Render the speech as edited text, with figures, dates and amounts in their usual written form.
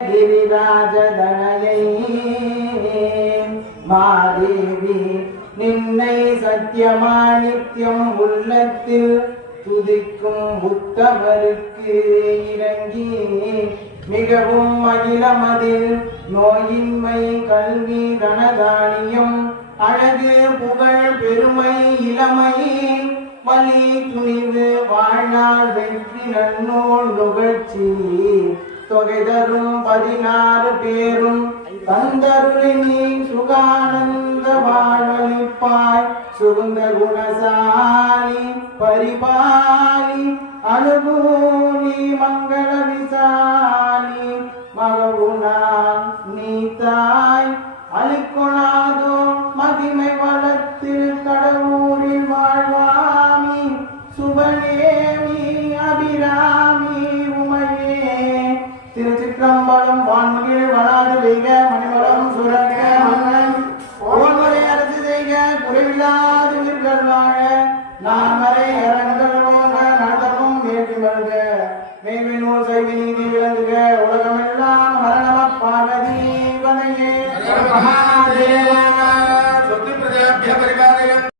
गिरिराजदनयै மாதேவி நின்னை சத்தியமாணித்யம் உள்ளத்தில் துதிக்கும் உத்தமருக்கு இறங்கி மிகவும் அகிலமதில் நோயின்மை கல்வி தனதானியம் அழகு புகழ் பெருமை இளமை வலி துணிவு வாழ்நாள் வெற்றி நன்னூல் நுகழ்ச்சி தொகை தரும் 16 பேரும் தந்தருளினி சுகானந்த வாழ்வழிப்பாய் சுகுந்த குணசாலி பரிபாலி அனுகூலி மங்கள விசாலி மகவுனா நீத்தாய் அளிக்கொணாதோ மகிமை வளத்தில் கடவுரில் வாழ்வாமி சுபநேமி அபிராமி உமையே. திருச்சிற்றம்பலம். வான்மகிழ் வளாது வைக மணிவளம் சுரக்க மன்னன் ஓன்முறை அரசு செய்க குறைவில்லாது உயிர்கள் வாழ நான் வரை